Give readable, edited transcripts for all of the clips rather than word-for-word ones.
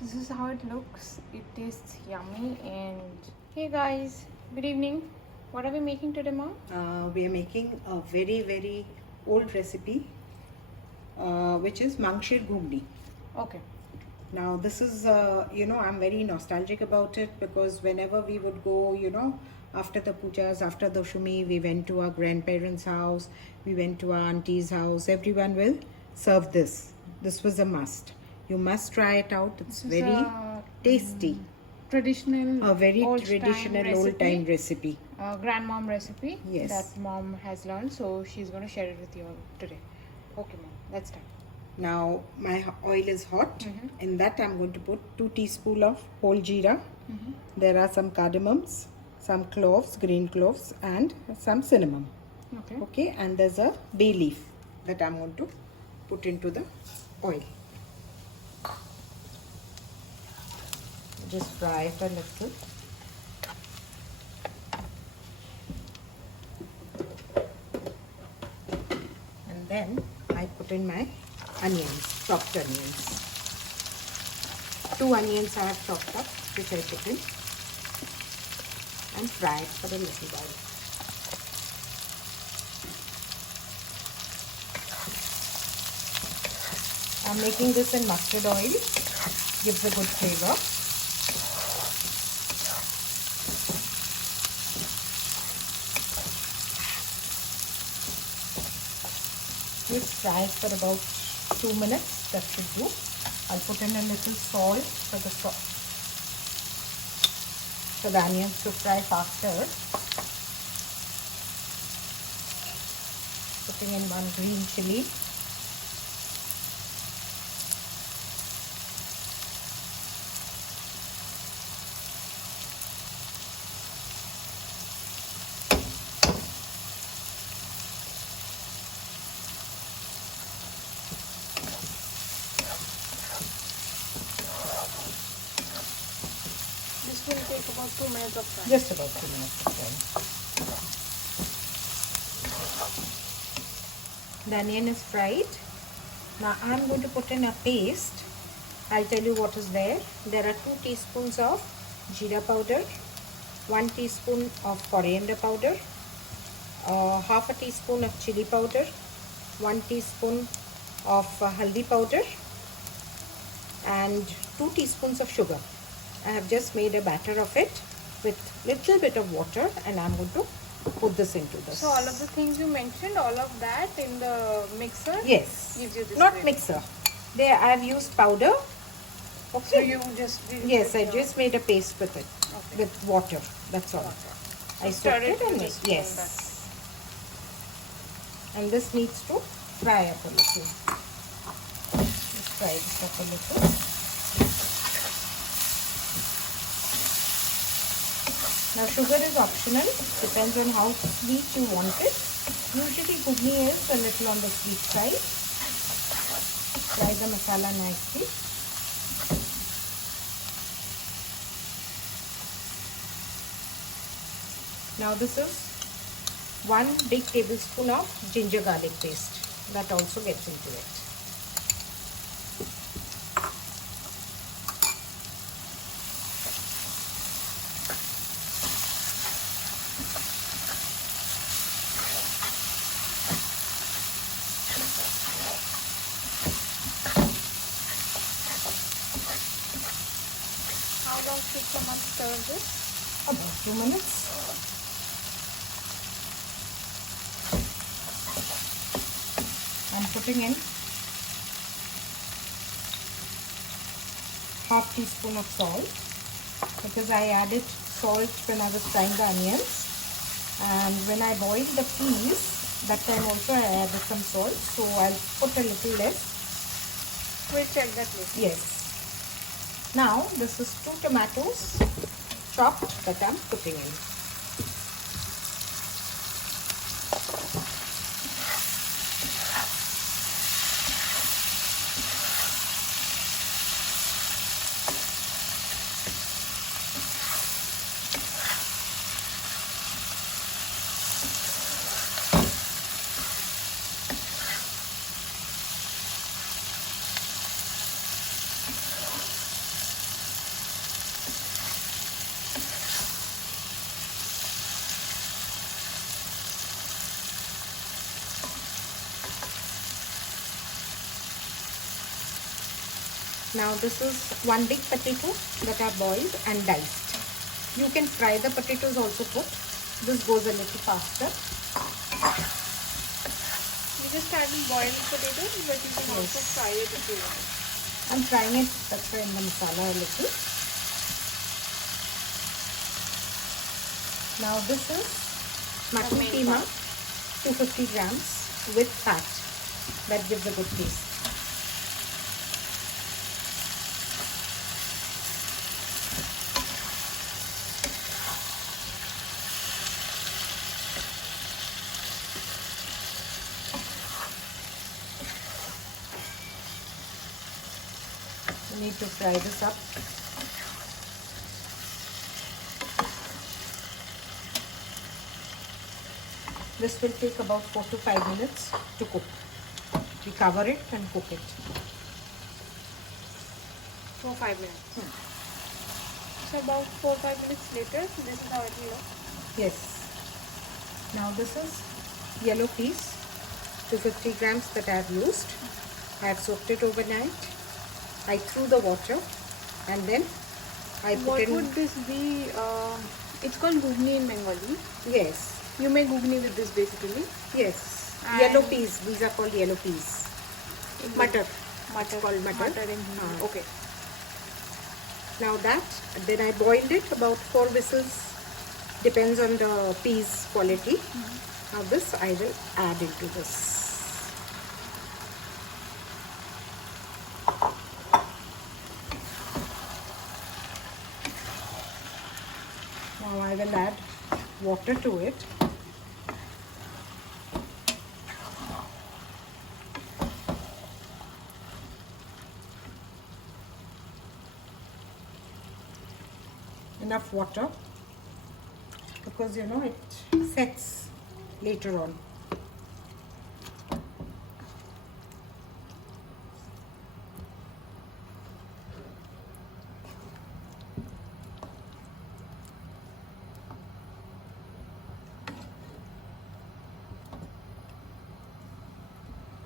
This is how it looks. It tastes yummy. And hey guys, good evening. What are we making today, Mom? We are making a very old recipe, which is Mangshir Ghugni. Okay. Now this is, I'm very nostalgic about it because whenever we would go, after the pujas, after the shumi, we went to our grandparents' house, we went to our auntie's house. Everyone will serve this. This was a must. You must try it out. It's This is very a tasty. traditional, A very old-time traditional old-time recipe. grandmom recipe Yes. that Mom has learned. So she's going to share it with you all today. Okay, Mom. Let's start. Now my oil is hot. In that I'm going to put 2 teaspoons of whole jeera. There are some cardamoms, some cloves, green cloves, and some cinnamon. Okay. Okay, and there's a bay leaf that I'm going to put into the oil. Just fry it a little. And then I put in my onions, chopped onions. 2 onions I have chopped up, which I put in and fry it for a little while. I'm making this in mustard oil, gives a good flavor. Just fry it for about 2 minutes, that should do. I'll put in a little salt for the onions to fry faster. Putting in 1 green chili. This will take about 2 minutes of frying. Just about 2 minutes of frying. The onion is fried. Now I'm going to put in a paste. I'll tell you what is there. There are 2 teaspoons of jeera powder, 1 teaspoon of coriander powder, half a teaspoon of chili powder, 1 teaspoon of haldi powder, and 2 teaspoons of sugar. I have just made a batter of it with little bit of water, and I'm going to put this into this. So all of the things you mentioned, all of that in the mixer? Yes. Gives you this Not flavor. mixer. There I have used powder. Okay. So you just did it Yes, with I your- just made a paste with it. Okay. With water. That's all. Water. I Stir soaked it it and with a made. spoon, Yes. that's And this needs to fry up a little. Just fry this up a little. Now sugar is optional. Depends on how sweet you want it. Usually ghugni is a little on the sweet side. Fry the masala nicely. Now this is 1 big tablespoon of ginger garlic paste. That also gets into it. How long should someone stir this? About 2 minutes. I'm putting in half teaspoon of salt because I added salt when I was frying the onions, and when I boiled the peas that time also I added some salt, so I'll put a little less. We'll check that later. Yes. Now this is 2 tomatoes chopped that I'm putting in. Now this is one big potato that are boiled and diced. You can fry the potatoes also put. This goes a little faster. You just added boiled potatoes, but you can also Yes. fry it if you want. I'm frying it, that's why in the masala a little. Now this is mutton main keema, part. 250 grams with fat. That gives a good taste. You need to fry this up. This will take about 4 to 5 minutes to cook. We cover it and cook it. For 5 minutes. So about 4-5 minutes later, this is how it will look. Yes. Now this is yellow peas, 250 grams that I have used. I have soaked it overnight. I threw the water and then I put What in. would this be? It's called gugni in Bengali. Yes, You make gugni with this basically. yes. And- Yellow peas. These are called yellow peas. Mutter. Mutter. It's called mutter. Mutter in Hindi. Ah. Okay. Now that, then I boiled it about 4 whistles. Depends on the peas quality. Now this I will add into this. Now I will add water to it. Enough water because you know it sets later on.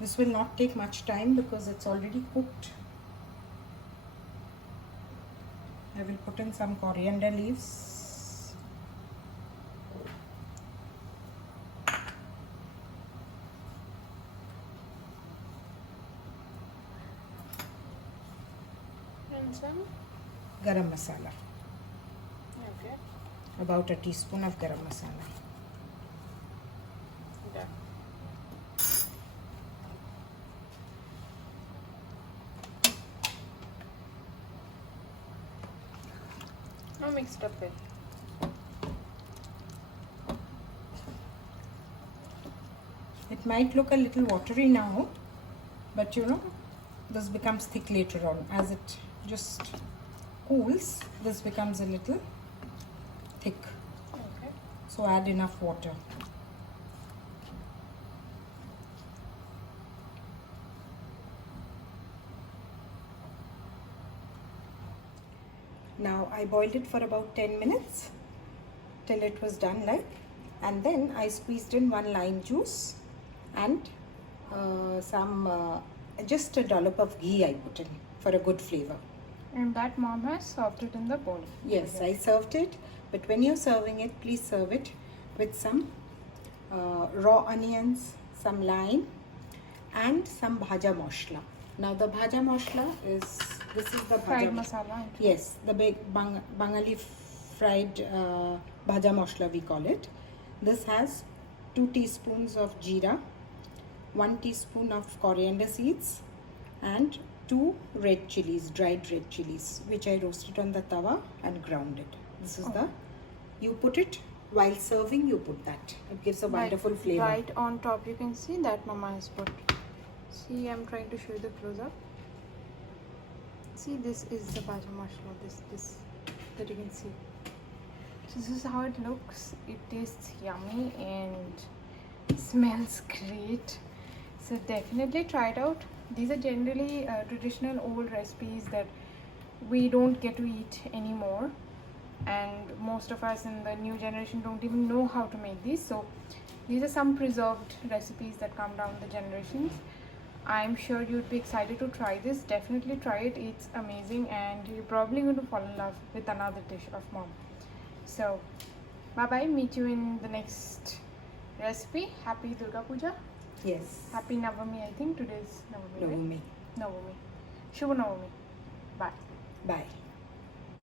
This will not take much time because it's already cooked. I will put in some coriander leaves. And some. Garam masala. Okay. About a teaspoon of garam masala. Done. Now mix it up with. It might look a little watery now, but you know, this becomes thick later on. As it just cools, this becomes a little thick. Okay. So add enough water. Now I boiled it for about 10 minutes till it was done like, and then I squeezed in 1 lime juice and just a dollop of ghee I put in for a good flavor. And that mom has served it in the bowl. Yes, I served it, but when you're serving it, please serve it with some raw onions, some lime, and some bhaja mashla. Now the bhaja mashla is, this is the Fried bhaja masala. Yes, the big Bengali fried bhaja mashla we call it. This has 2 teaspoons of jeera, 1 teaspoon of coriander seeds, and 2 red chilies, dried red chilies, which I roasted on the tawa and ground it. This is the, you put it while serving, you put that. It gives a wonderful flavor. Right on top, you can see that mama has put. See, I'm trying to show you the close up. See, this is the bhaja masala. This that you can see. So this is how it looks. It tastes yummy and smells great. So definitely try it out. These are generally traditional old recipes that we don't get to eat anymore, and most of us in the new generation don't even know how to make these. So these are some preserved recipes that come down the generations. I'm sure you'd be excited to try this. Definitely try it. It's amazing, and you're probably going to fall in love with another dish of mom. So, bye bye. Meet you in the next recipe. Happy Durga Puja. Yes. Happy Navami. I think today's Navami. Right? Navami. Navami. Shubha Navami. Bye. Bye.